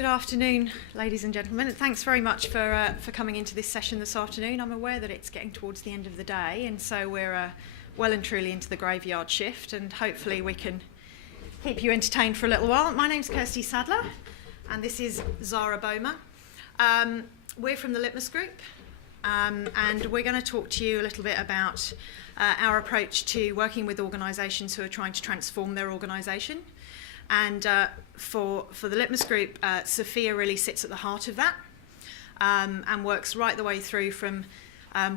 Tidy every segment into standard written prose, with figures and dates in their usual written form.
Good afternoon, ladies and gentlemen, and thanks very much for coming into this session this afternoon. I'm aware that it's getting towards the end of the day, and so we're well and truly into the graveyard shift, and hopefully we can keep you entertained for a little while. My name's Kirsty Sadler, and this is Zara Boma. We're from the Litmus group, and we're going to talk to you a little bit about our approach to working with organisations who are trying to transform their organisation. And for the Litmus group, SFIA really sits at the heart of that and works right the way through from,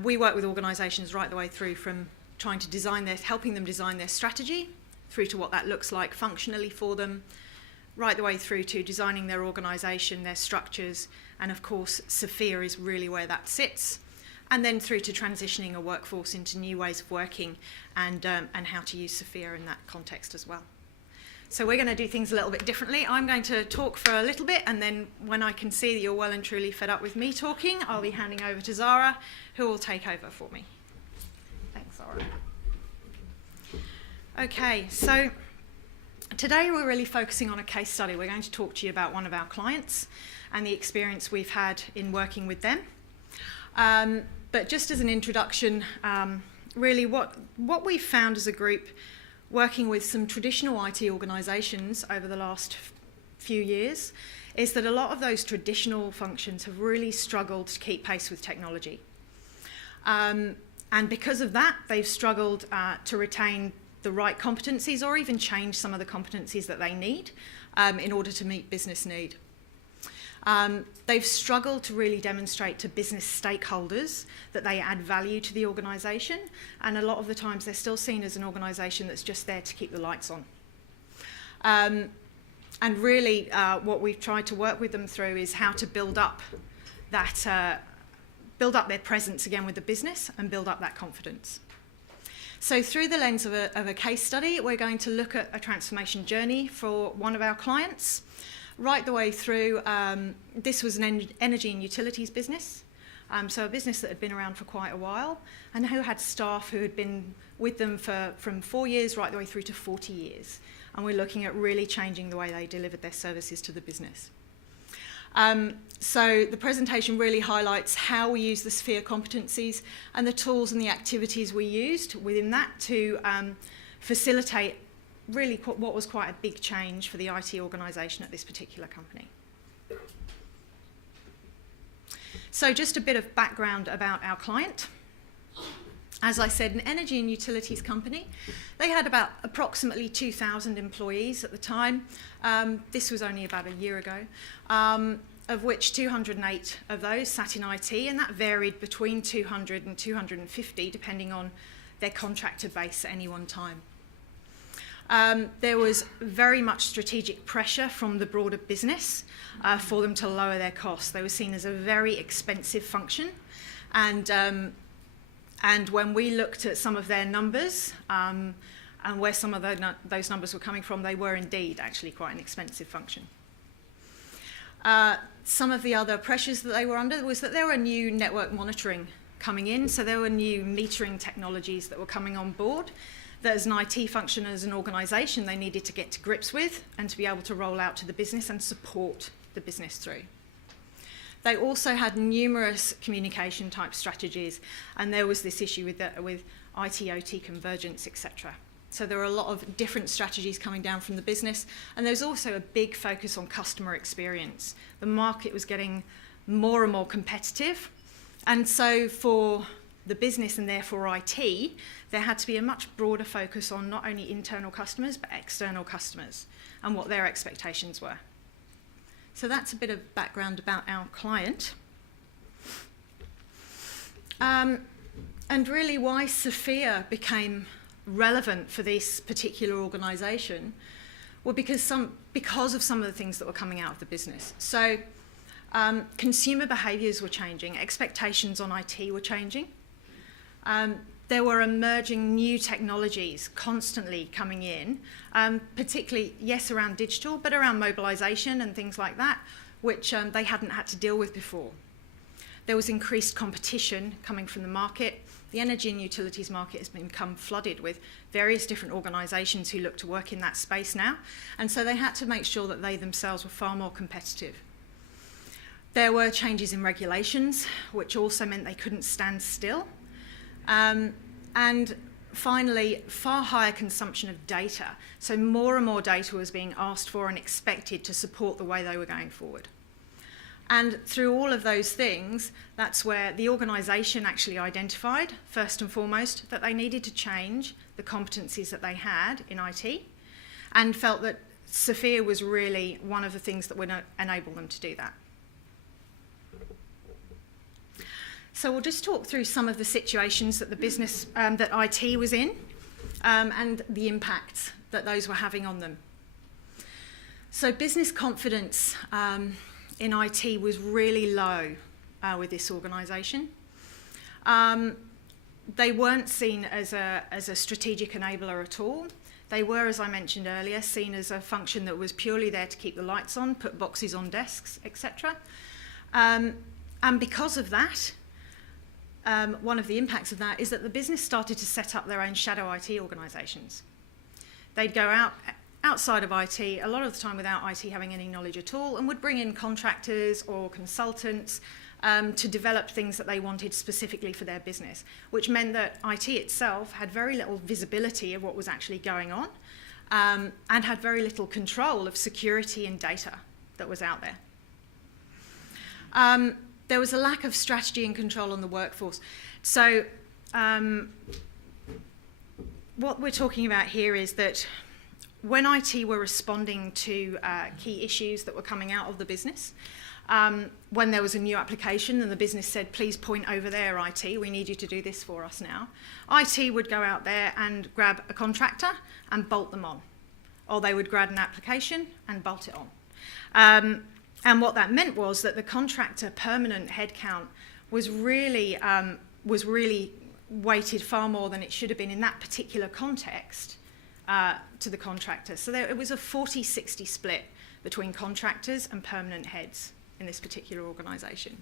we work with organisations right the way through from trying to helping them design their strategy, through to what that looks like functionally for them, right the way through to designing their organisation, their structures, and of course SFIA is really where that sits, and then through to transitioning a workforce into new ways of working and how to use SFIA in that context as well. So we're going to do things a little bit differently. I'm going to talk for a little bit, and then when I can see that you're well and truly fed up with me talking, I'll be handing over to Zara, who will take over for me. Thanks, Zara. Okay, so today we're really focusing on a case study. We're going to talk to you about one of our clients and the experience we've had in working with them. But just as an introduction, really what we've found as a group working with some traditional IT organisations over the last few years is that a lot of those traditional functions have really struggled to keep pace with technology. And because of that, they've struggled to retain the right competencies or even change some of the competencies that they need in order to meet business need. They've struggled to really demonstrate to business stakeholders that they add value to the organisation, and a lot of the times they're still seen as an organisation that's just there to keep the lights on. And really what we've tried to work with them through is how to build up that, build up their presence again with the business and build up that confidence. So through the lens of a case study, we're going to look at a transformation journey for one of our clients. Right the way through, this was an energy and utilities business, so a business that had been around for quite a while and who had staff who had been with them from 4 years right the way through to 40 years. And we're looking at really changing the way they delivered their services to the business. So the presentation really highlights how we use the SFIA competencies and the tools and the activities we used within that to facilitate really what was quite a big change for the IT organisation at this particular company. So just a bit of background about our client. As I said, an energy and utilities company. They had about approximately 2,000 employees at the time. This was only about a year ago, of which 208 of those sat in IT, and that varied between 200 and 250 depending on their contractor base at any one time. There was very much strategic pressure from the broader business for them to lower their costs. They were seen as a very expensive function, and when we looked at some of their numbers and where some of those numbers were coming from, they were indeed actually quite an expensive function. Some of the other pressures that they were under was that there were new network monitoring coming in, so there were new metering technologies that were coming on board that as an IT function, as an organisation, they needed to get to grips with and to be able to roll out to the business and support the business through. They also had numerous communication type strategies, and there was this issue with IT-OT convergence, etc. So there were a lot of different strategies coming down from the business, and there was also a big focus on customer experience. The market was getting more and more competitive, and so for the business and therefore IT, there had to be a much broader focus on not only internal customers but external customers and what their expectations were. So that's a bit of background about our client. And really why SFIA became relevant for this particular organisation were because of some of the things that were coming out of the business. So consumer behaviours were changing, expectations on IT were changing. There were emerging new technologies constantly coming in, particularly, yes, around digital, but around mobilisation and things like that, which they hadn't had to deal with before. There was increased competition coming from the market. The energy and utilities market has become flooded with various different organisations who look to work in that space now, and so they had to make sure that they themselves were far more competitive. There were changes in regulations, which also meant they couldn't stand still. And finally, far higher consumption of data. So more and more data was being asked for and expected to support the way they were going forward. And through all of those things, that's where the organisation actually identified, first and foremost, that they needed to change the competencies that they had in IT, and felt that SFIA was really one of the things that would enable them to do that. So we'll just talk through some of the situations that the business, that IT was in, and the impacts that those were having on them. So business confidence in IT was really low with this organisation. They weren't seen as a strategic enabler at all. They were, as I mentioned earlier, seen as a function that was purely there to keep the lights on, put boxes on desks, etc. And because of that, one of the impacts of that is that the business started to set up their own shadow IT organisations. They'd go outside of IT, a lot of the time without IT having any knowledge at all, and would bring in contractors or consultants to develop things that they wanted specifically for their business, which meant that IT itself had very little visibility of what was actually going on, and had very little control of security and data that was out there. There was a lack of strategy and control on the workforce. So what we're talking about here is that when IT were responding to key issues that were coming out of the business, when there was a new application and the business said, please point over there, IT, we need you to do this for us now, IT would go out there and grab a contractor and bolt them on. Or they would grab an application and bolt it on. And what that meant was that the contractor permanent headcount was really weighted far more than it should have been in that particular context to the contractor. So it was a 40-60 split between contractors and permanent heads in this particular organisation,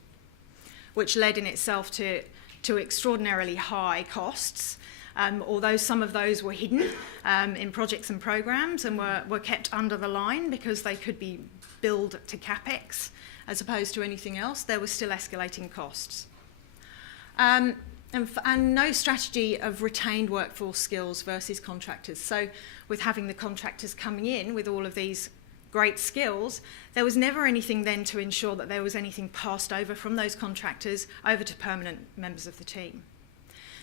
which led in itself to extraordinarily high costs, although some of those were hidden in projects and programmes and were kept under the line because they could be billed to CapEx as opposed to anything else. There were still escalating costs. And no strategy of retained workforce skills versus contractors. So with having the contractors coming in with all of these great skills, there was never anything then to ensure that there was anything passed over from those contractors over to permanent members of the team.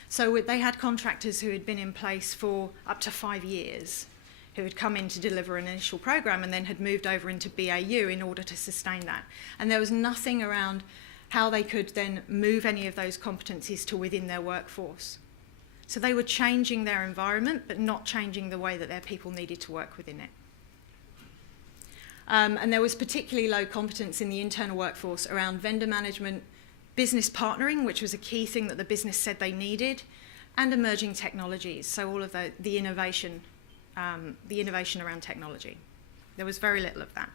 So they had contractors who had been in place for up to 5 years, who had come in to deliver an initial program and then had moved over into BAU in order to sustain that. And there was nothing around how they could then move any of those competencies to within their workforce. So they were changing their environment, but not changing the way that their people needed to work within it. And there was particularly low competence in the internal workforce around vendor management, business partnering, which was a key thing that the business said they needed, and emerging technologies, so all of the innovation around technology. There was very little of that.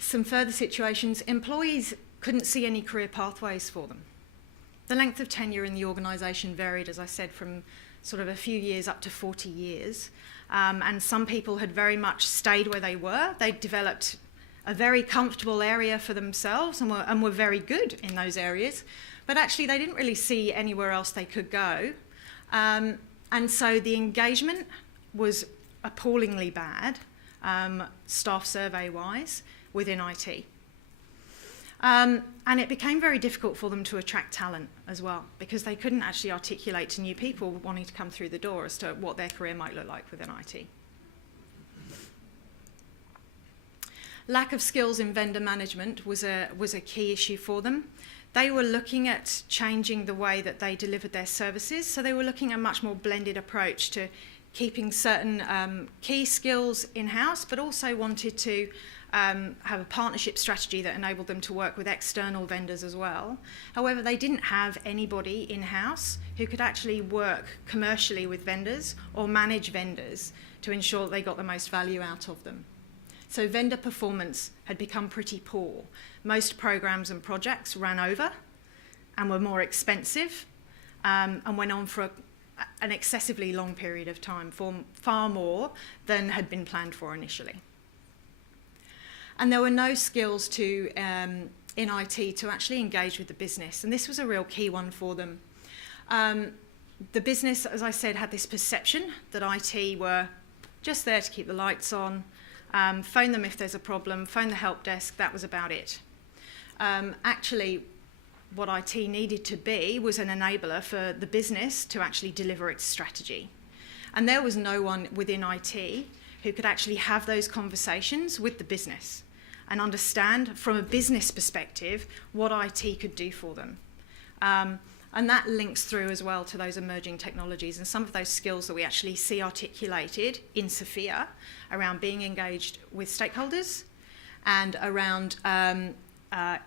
Some further situations, employees couldn't see any career pathways for them. The length of tenure in the organisation varied, as I said, from sort of a few years up to 40 years. And some people had very much stayed where they were. They'd developed a very comfortable area for themselves and were very good in those areas. But actually, they didn't really see anywhere else they could go. And so the engagement was appallingly bad, staff survey-wise, within IT. And it became very difficult for them to attract talent as well, because they couldn't actually articulate to new people wanting to come through the door as to what their career might look like within IT. Lack of skills in vendor management was a key issue for them. They were looking at changing the way that they delivered their services, so they were looking at a much more blended approach to keeping certain key skills in-house, but also wanted to have a partnership strategy that enabled them to work with external vendors as well. However, they didn't have anybody in-house who could actually work commercially with vendors or manage vendors to ensure that they got the most value out of them. So vendor performance had become pretty poor. Most programs and projects ran over and were more expensive and went on for an excessively long period of time, for far more than had been planned for initially. And there were no skills in IT to actually engage with the business, and this was a real key one for them. The business, as I said, had this perception that IT were just there to keep the lights on, phone them if there's a problem, phone the help desk, that was about it. Actually, what IT needed to be was an enabler for the business to actually deliver its strategy. And there was no one within IT who could actually have those conversations with the business and understand from a business perspective what IT could do for them. And that links through as well to those emerging technologies and some of those skills that we actually see articulated in SFIA around being engaged with stakeholders and around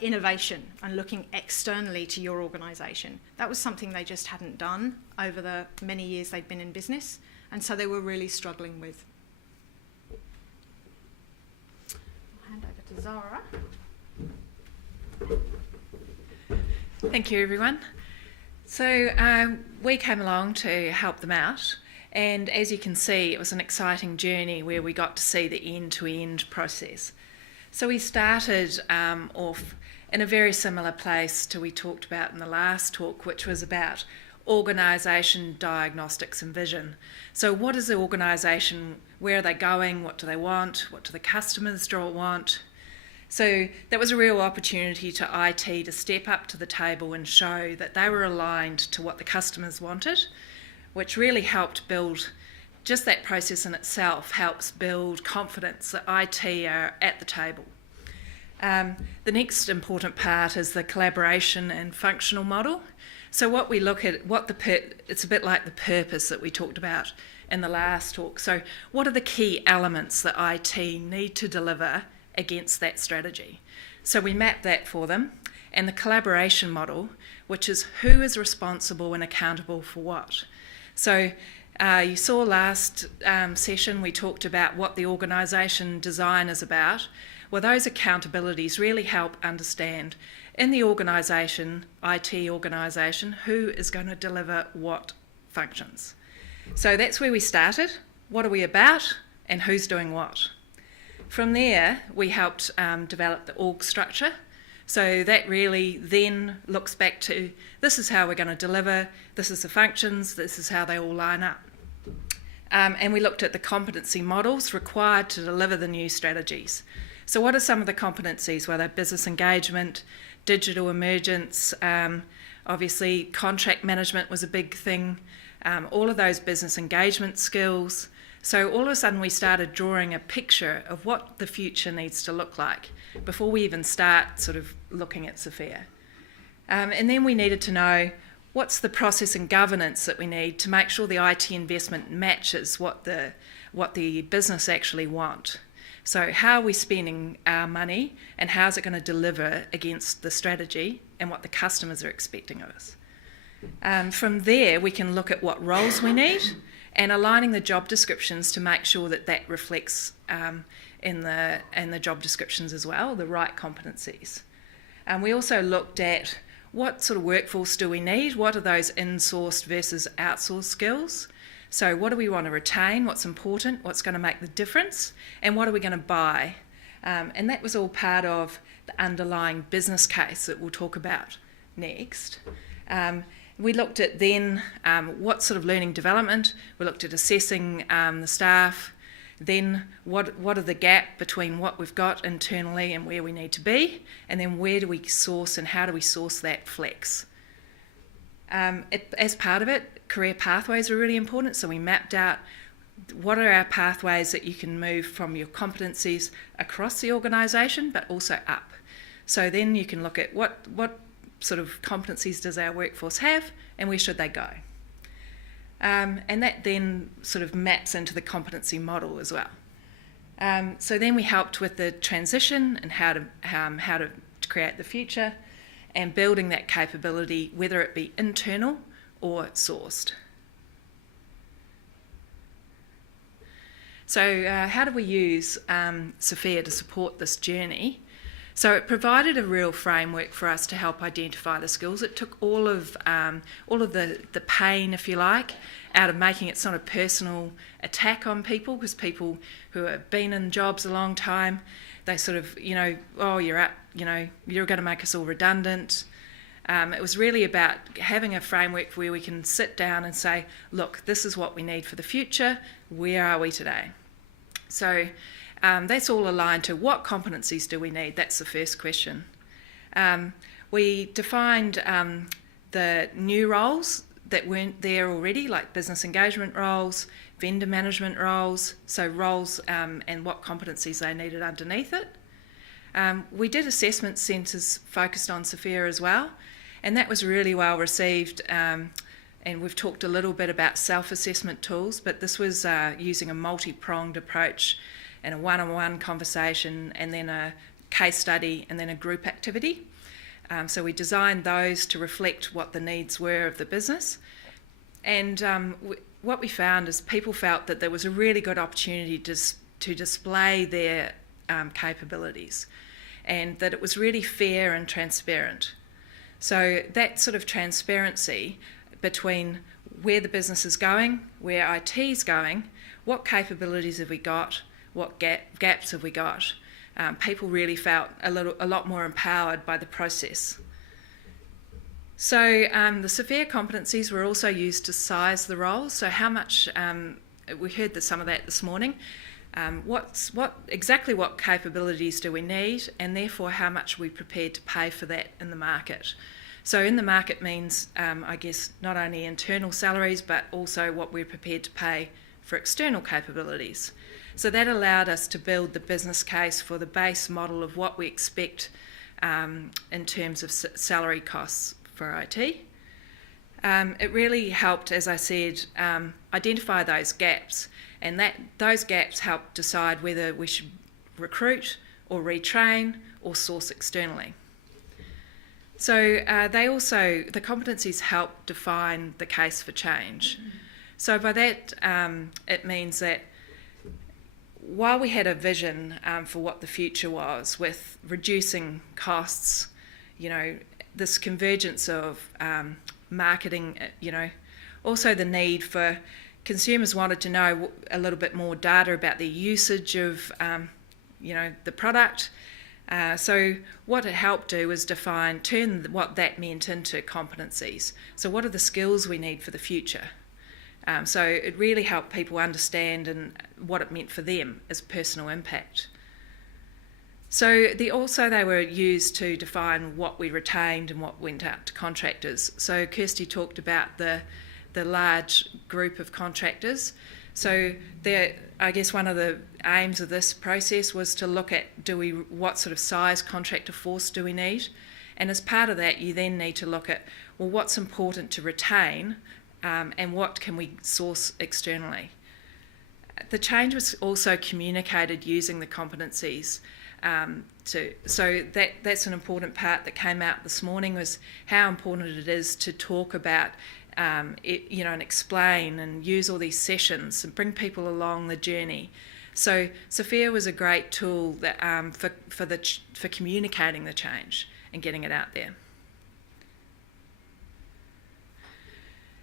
innovation and looking externally to your organisation. That was something they just hadn't done over the many years they'd been in business, and so they were really struggling with. I'll hand over to Zara. Thank you, everyone. So we came along to help them out, and as you can see, it was an exciting journey where we got to see the end-to-end process. So we started off in a very similar place to we talked about in the last talk, which was about organisation, diagnostics and vision. So what is the organisation, where are they going, what do they want, what do the customers want? So that was a real opportunity to IT to step up to the table and show that they were aligned to what the customers wanted, which really helped build, just that process in itself helps build confidence that IT are at the table. The next important part is the collaboration and functional model. So what we look at, it's a bit like the purpose that we talked about in the last talk. So what are the key elements that IT need to deliver against that strategy? So we map that for them, and the collaboration model, which is who is responsible and accountable for what. So you saw last session we talked about what the organisation design is about. Well, those accountabilities really help understand in the organisation, IT organisation, who is going to deliver what functions. So that's where we started. What are we about and who's doing what? From there, we helped develop the org structure. So that really then looks back to, this is how we're going to deliver, this is the functions, this is how they all line up. And we looked at the competency models required to deliver the new strategies. So what are some of the competencies? Well, they're business engagement, digital emergence, obviously contract management was a big thing, all of those business engagement skills. So all of a sudden we started drawing a picture of what the future needs to look like before we even start sort of looking at SFIA. And then we needed to know what's the process and governance that we need to make sure the IT investment matches what the business actually want. So how are we spending our money and how's it going to deliver against the strategy and what the customers are expecting of us. From there we can look at what roles we need and aligning the job descriptions to make sure that that reflects in the job descriptions as well, the right competencies. We also looked at what sort of workforce do we need, what are those in-sourced versus outsourced skills. So what do we want to retain, what's important, what's going to make the difference, and what are we going to buy? And that was all part of the underlying business case that we'll talk about next. We looked at then what sort of learning development, we looked at assessing the staff, then what are the gap between what we've got internally and where we need to be, and then where do we source and how do we source that flex. As part of it, career pathways are really important, so we mapped out what are our pathways that you can move from your competencies across the organisation but also up. So then you can look at what sort of competencies does our workforce have and where should they go. And that then sort of maps into the competency model as well. So then we helped with the transition and how to create the future and building that capability, whether it be internal or sourced. So how do we use SFIA to support this journey? So it provided a real framework for us to help identify the skills. It took all of the pain, if you like, out of making it not a personal attack on people, because people who have been in jobs a long time, they sort of, oh, you're going to make us all redundant. It was really about having a framework where we can sit down and say, look, this is what we need for the future. Where are we today? So that's all aligned to what competencies do we need? That's the first question. We defined the new roles that weren't there already, like business engagement roles, vendor management roles, so roles and what competencies they needed underneath it. We did assessment centres focused on SFIA as well, and that was really well received. And we've talked a little bit about self-assessment tools, but this was using a multi-pronged approach and a one-on-one conversation, and then a case study, and then a group activity. So we designed those to reflect what the needs were of the business. And what we found is people felt that there was a really good opportunity to display their capabilities, and that it was really fair and transparent. So that sort of transparency between where the business is going, where IT is going, what capabilities have we got, what gaps have we got, people really felt a lot more empowered by the process. So the SFIA competencies were also used to size the roles. So how much, we heard some of that this morning, exactly what capabilities do we need, and therefore how much are we prepared to pay for that in the market. So in the market means, I guess, not only internal salaries, but also what we're prepared to pay for external capabilities. So that allowed us to build the business case for the base model of what we expect in terms of salary costs for IT. It really helped, as I said, identify those gaps, and those gaps helped decide whether we should recruit or retrain or source externally. So the competencies help define the case for change. Mm-hmm. So by that, it means that while we had a vision for what the future was, with reducing costs, this convergence of marketing, also the need for consumers wanted to know a little bit more data about the usage of, the product. So what it helped do was turn what that meant into competencies. So what are the skills we need for the future? So it really helped people understand and what it meant for them as personal impact. So they were used to define what we retained and what went out to contractors. So Kirsty talked about the large group of contractors. So I guess one of the aims of this process was to look at what sort of size contractor force do we need? And as part of that, you then need to look at, well, what's important to retain and what can we source externally? The change was also communicated using the competencies. So that's an important part that came out this morning, was how important it is to talk about and explain and use all these sessions and bring people along the journey. So SFIA was a great tool that, for communicating the change and getting it out there.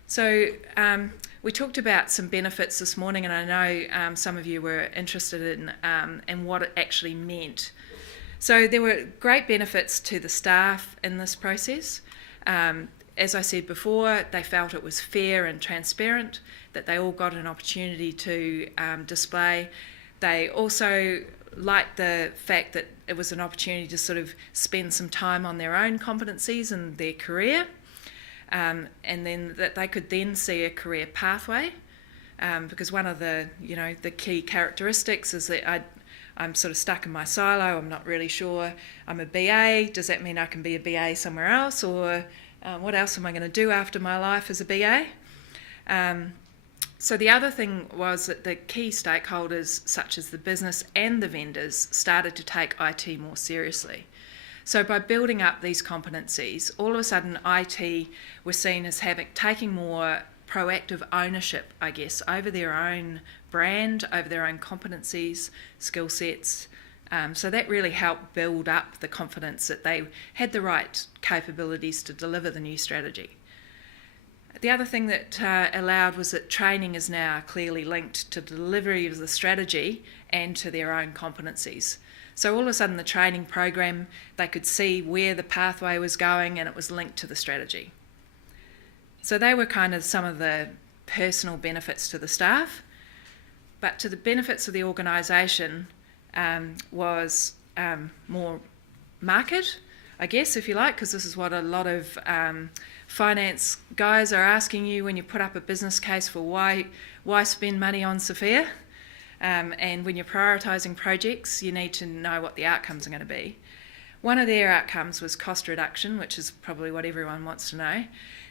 So we talked about some benefits this morning, and I know some of you were interested in what it actually meant. So there were great benefits to the staff in this process. As I said before, they felt it was fair and transparent, that they all got an opportunity to display. They also liked the fact that it was an opportunity to sort of spend some time on their own competencies and their career. And then that they could then see a career pathway, because one of the key characteristics is that I'm sort of stuck in my silo. I'm not really sure. I'm a BA. Does that mean I can be a BA somewhere else, or what else am I going to do after my life as a BA? So the other thing was that the key stakeholders, such as the business and the vendors, started to take IT more seriously. So by building up these competencies, all of a sudden IT was seen as taking more proactive ownership, I guess, over their own brand, over their own competencies, skill sets. So that really helped build up the confidence that they had the right capabilities to deliver the new strategy. The other thing that allowed was that training is now clearly linked to delivery of the strategy and to their own competencies. So all of a sudden the training program, they could see where the pathway was going and it was linked to the strategy. So they were kind of some of the personal benefits to the staff, but to the benefits of the organisation was more market, I guess, if you like, because this is what a lot of finance guys are asking you when you put up a business case for why spend money on SFIA. And when you're prioritising projects, you need to know what the outcomes are going to be. One of their outcomes was cost reduction, which is probably what everyone wants to know.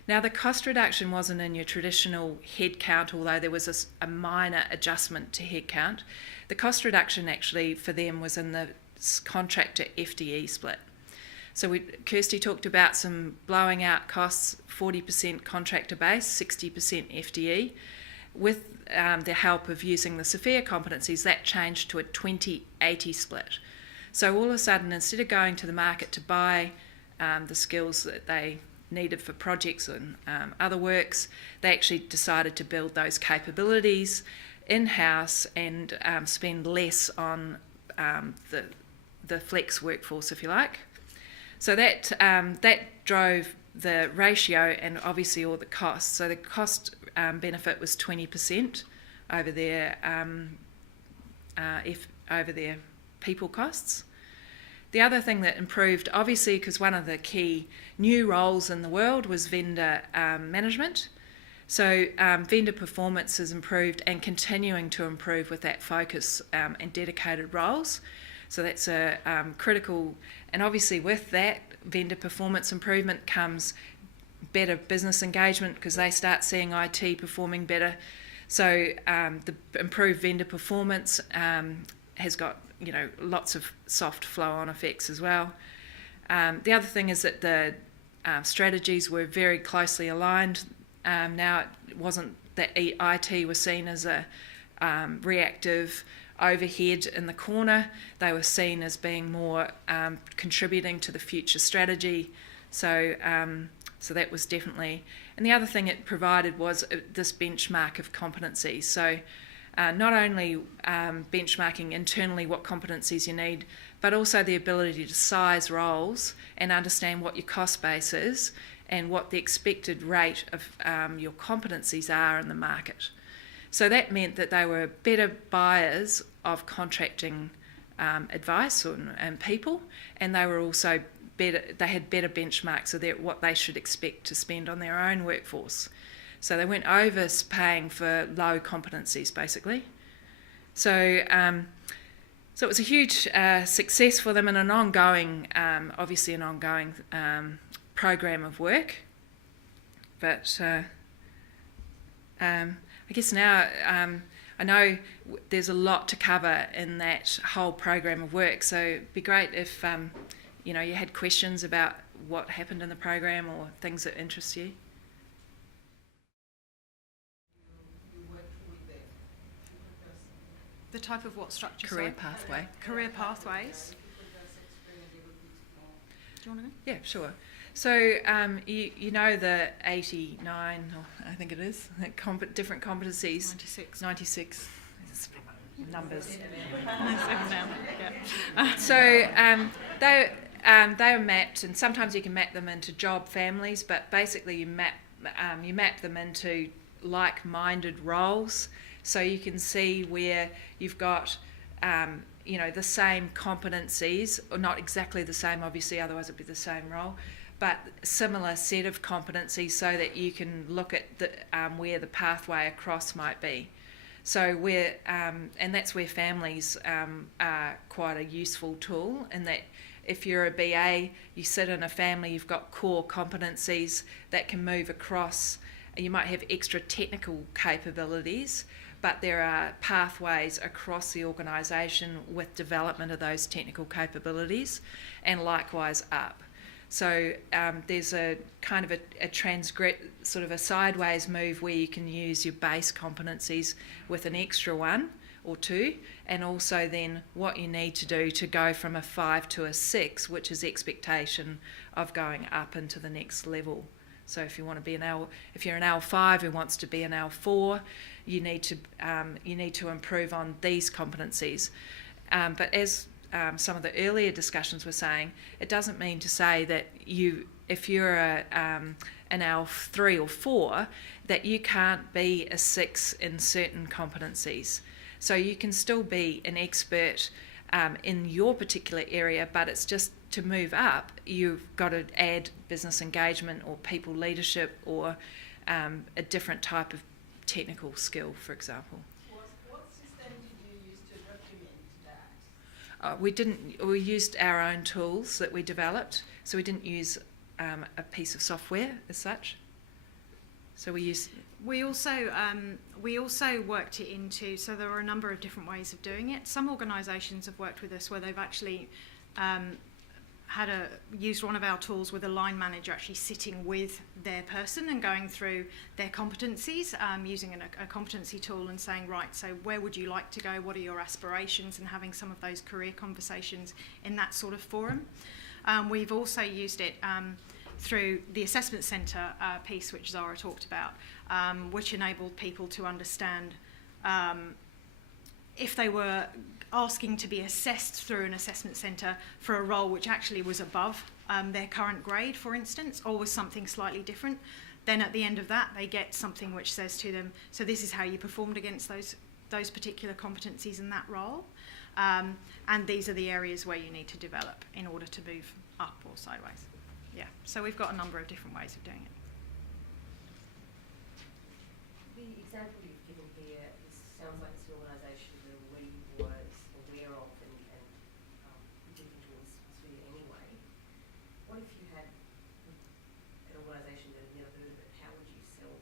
Now, the cost reduction wasn't in your traditional headcount, although there was a minor adjustment to headcount. The cost reduction actually for them was in the contractor FTE split. So Kirsty talked about some blowing out costs, 40% contractor base, 60% FTE. With the help of using the SFIA competencies, that changed to a 20-80 split. So all of a sudden, instead of going to the market to buy the skills that they needed for projects and other works, they actually decided to build those capabilities in-house and spend less on the flex workforce, if you like. So that drove the ratio and obviously all the costs. So the cost benefit was 20% over their over their people costs. The other thing that improved, obviously, because one of the key new roles in the world was vendor management. So vendor performance has improved and continuing to improve with that focus and dedicated roles. So that's a critical, and obviously with that vendor performance improvement comes better business engagement because they start seeing IT performing better. So the improved vendor performance has got lots of soft flow-on effects as well. The other thing is that the strategies were very closely aligned. Now it wasn't that IT was seen as a reactive overhead in the corner. They were seen as being more contributing to the future strategy. So that was definitely, and the other thing it provided was this benchmark of competencies. So not only benchmarking internally what competencies you need, but also the ability to size roles and understand what your cost base is and what the expected rate of your competencies are in the market. So that meant that they were better buyers of contracting advice and people, and they were also better. They had better benchmarks of what they should expect to spend on their own workforce. So they weren't overpaying for low competencies, basically. So it was a huge success for them and an ongoing, obviously an ongoing program of work. But I guess now I know there's a lot to cover in that whole program of work. So it'd be great if you had questions about what happened in the program or things that interest you. The type of what structure? Career sorry? pathway. Career pathways. Do you want to go? Yeah, sure. So you know the 89, or I think it is, different competencies. 96. It's numbers. So they are mapped, and sometimes you can map them into job families, but basically you map them into like-minded roles. So you can see where you've got the same competencies, or not exactly the same, obviously, otherwise it'd be the same role, but similar set of competencies so that you can look at where the pathway across might be. So and that's where families are quite a useful tool, in that if you're a BA, you sit in a family, you've got core competencies that can move across. You might have extra technical capabilities, but there are pathways across the organisation with development of those technical capabilities, and likewise up. So there's a kind of a sort of a sideways move where you can use your base competencies with an extra one or two, and also then what you need to do to go from a 5 to a 6, which is expectation of going up into the next level. So if you want to be if you're an L5 who wants to be an L4, you need to improve on these competencies. But as some of the earlier discussions were saying, it doesn't mean to say that if you're an L3 or 4, that you can't be a 6 in certain competencies. So you can still be an expert in your particular area, but it's just to move up, you've got to add business engagement or people leadership or a different type of technical skill, for example. What system did you use to document that? We used our own tools that we developed, so we didn't use a piece of software as such. So we also worked it into, so there were a number of different ways of doing it. Some organisations have worked with us where they've actually used one of our tools with a line manager actually sitting with their person and going through their competencies, using a competency tool and saying, right, so where would you like to go, what are your aspirations, and having some of those career conversations in that sort of forum. We've also used it through the assessment centre piece, which Zara talked about, which enabled people to understand if they were asking to be assessed through an assessment centre for a role which actually was above their current grade, for instance, or was something slightly different, then at the end of that they get something which says to them, so this is how you performed against those particular competencies in that role, and these are the areas where you need to develop in order to move up or sideways. Yeah, so we've got a number of different ways of doing it. The example you've given here sounds like it's an organisation that we were aware of and looking towards SFIA anyway. What if you had an organisation that had never heard of it? How would you sell or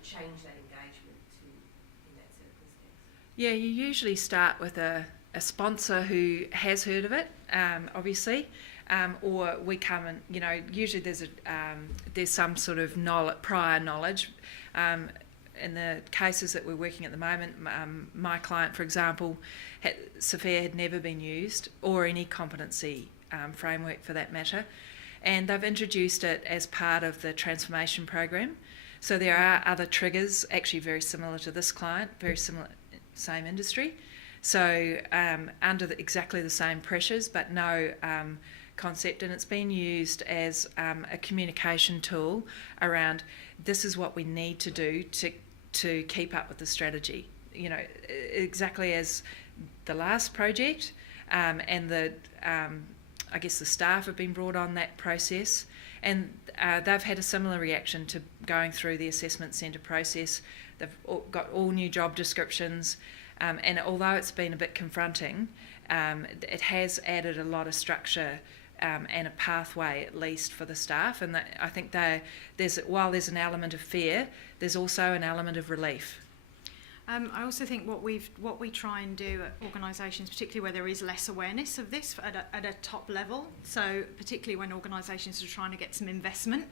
change that engagement in that circumstance? Yeah, you usually start with a sponsor who has heard of it, obviously, or we come and, usually there's some sort of prior knowledge. In the cases that we're working at the moment, my client, for example, SFIA had never been used, or any competency framework for that matter, and they've introduced it as part of the transformation program. So there are other triggers, actually very similar to this client, very similar, same industry. So under exactly the same pressures, but no concept, and it's been used as a communication tool around this is what we need to do to keep up with the strategy. Exactly as the last project, and I guess the staff have been brought on that process, and they've had a similar reaction to going through the assessment centre process. They've got all new job descriptions. And although it's been a bit confronting, it has added a lot of structure and a pathway, at least, for the staff. And I think while there's an element of fear, there's also an element of relief. I also think what we try and do at organisations, particularly where there is less awareness of this at a top level, so particularly when organisations are trying to get some investment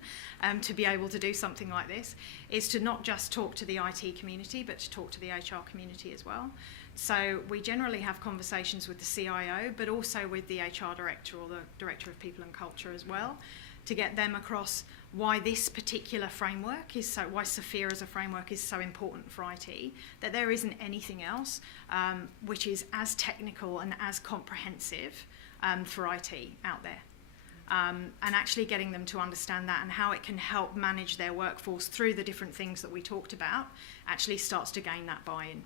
to be able to do something like this, is to not just talk to the IT community, but to talk to the HR community as well. So we generally have conversations with the CIO, but also with the HR director or the director of people and culture as well, to get them across why this particular framework why SFIA as a framework is so important for IT, that there isn't anything else which is as technical and as comprehensive for IT out there. And actually getting them to understand that and how it can help manage their workforce through the different things that we talked about actually starts to gain that buy-in.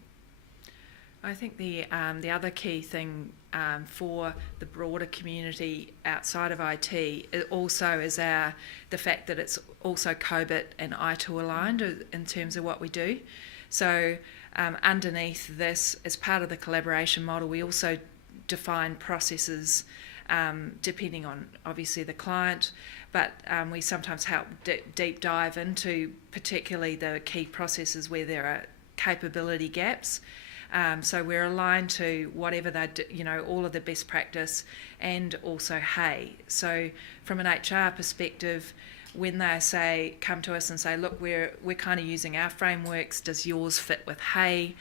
I think the other key thing for the broader community outside of IT also is the fact that it's also COBIT and ITIL aligned in terms of what we do. So underneath this, as part of the collaboration model, we also define processes depending on obviously the client, but we sometimes help deep dive into particularly the key processes where there are capability gaps. So we're aligned to whatever they do, all of the best practice, and also HAY. So from an HR perspective, when they come to us and say, look, we're kind of using our frameworks, does yours fit with HAY?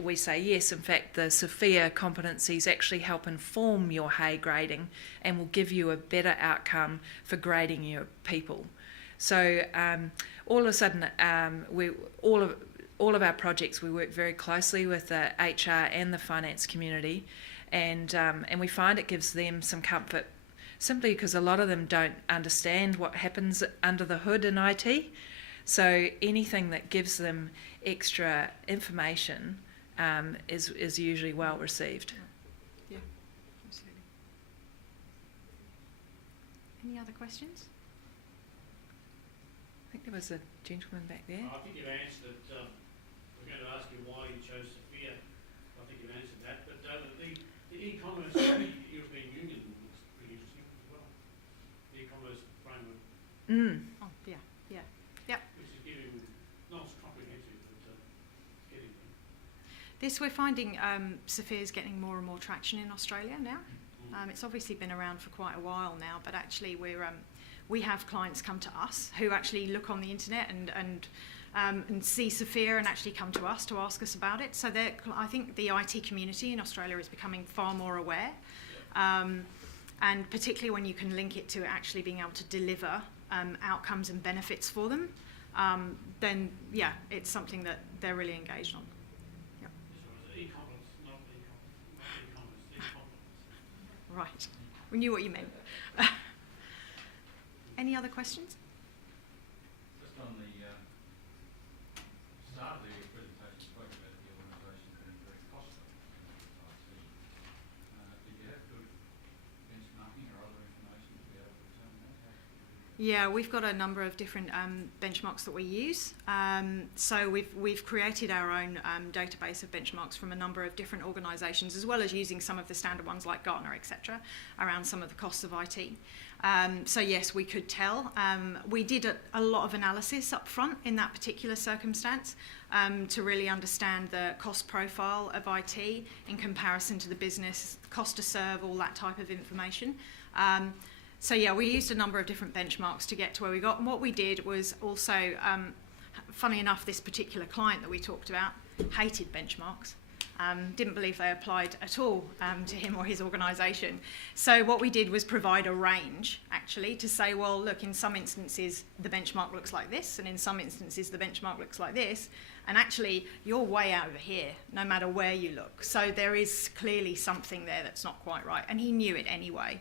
We say yes. In fact, the SFIA competencies actually help inform your HAY grading and will give you a better outcome for grading your people. So all of a sudden, all of our projects, we work very closely with the HR and the finance community, and we find it gives them some comfort, simply because a lot of them don't understand what happens under the hood in IT. So anything that gives them extra information is usually well received. Yeah, absolutely. Any other questions? I think there was a gentleman back there. I think you've answered it. We're going to ask you why you chose SFIA. I think you've answered that. But the e-commerce, the European Union looks pretty interesting as well. The e-commerce framework, Oh, yeah, yeah. which is giving, not as comprehensive, but getting there. This we're finding SFIA is getting more and more traction in Australia now. It's obviously been around for quite a while now, but actually we have clients come to us who actually look on the internet and see SFIA and actually come to us to ask us about it. So I think the IT community in Australia is becoming far more aware, and particularly when you can link it to actually being able to deliver outcomes and benefits for them, then yeah, it's something that they're really engaged on. So it's e-commerce, not e-commerce, e-commerce. Right, we knew what you meant. Any other questions? Just on the start of the presentation, you spoke about the organisation being very costly. Did you have good benchmarking or other information to be able to determine that? Yeah, we've got a number of different benchmarks that we use. So we've created our own database of benchmarks from a number of different organisations, as well as using some of the standard ones like Gartner, etc., around some of the costs of IT. So yes, we could tell. We did a lot of analysis up front in that particular circumstance to really understand the cost profile of IT in comparison to the business, cost to serve, all that type of information. So yeah, we used a number of different benchmarks to get to where we got. And what we did was also, funny enough, this particular client that we talked about hated benchmarks. Didn't believe they applied at all to him or his organisation. So what we did was provide a range, actually, to say, well, look, in some instances the benchmark looks like this, and in some instances the benchmark looks like this, and actually you're way over here, no matter where you look. So there is clearly something there that's not quite right, and he knew it anyway.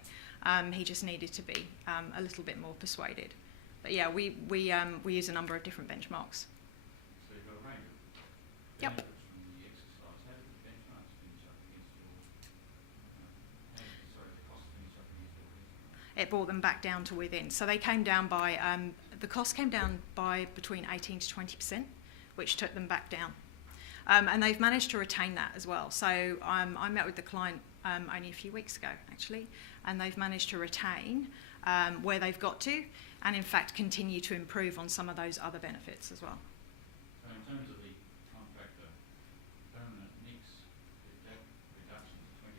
He just needed to be a little bit more persuaded. But yeah, we use a number of different benchmarks. So you've got a range of Yep. benefits from the exercise. How did the benchmarks finish up against the cost finish up against your benchmark? It brought them back down to within. So they came down by, the cost came down by between 18 to 20%, which took them back down. And they've managed to retain that as well. So I met with the client only a few weeks ago, actually, and they've managed to retain where they've got to, and in fact continue to improve on some of those other benefits as well. So in terms of the contractor permanent mix, did that reduction to 20%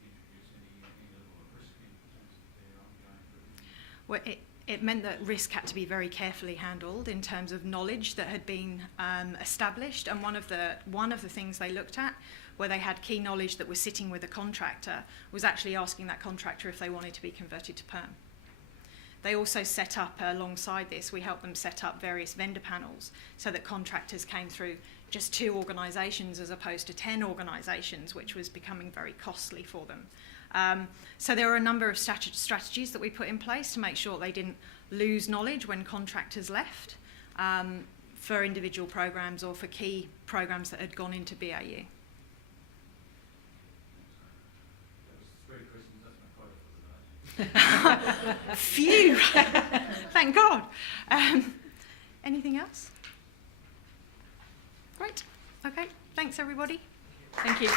introduce any level of risk in terms of their ongoing provision? Well, it meant that risk had to be very carefully handled in terms of knowledge that had been established, and one of the things they looked at, where they had key knowledge that was sitting with a contractor, was actually asking that contractor if they wanted to be converted to perm. They also set up, alongside this, we helped them set up various vendor panels so that contractors came through just 2 organisations as opposed to 10 organisations, which was becoming very costly for them. So there were a number of strategies that we put in place to make sure they didn't lose knowledge when contractors left for individual programs or for key programs that had gone into BAU. That was 3 questions, that's my quota for the day. Phew! Thank God. Anything else? Great. Okay. Thanks, everybody. Thank you.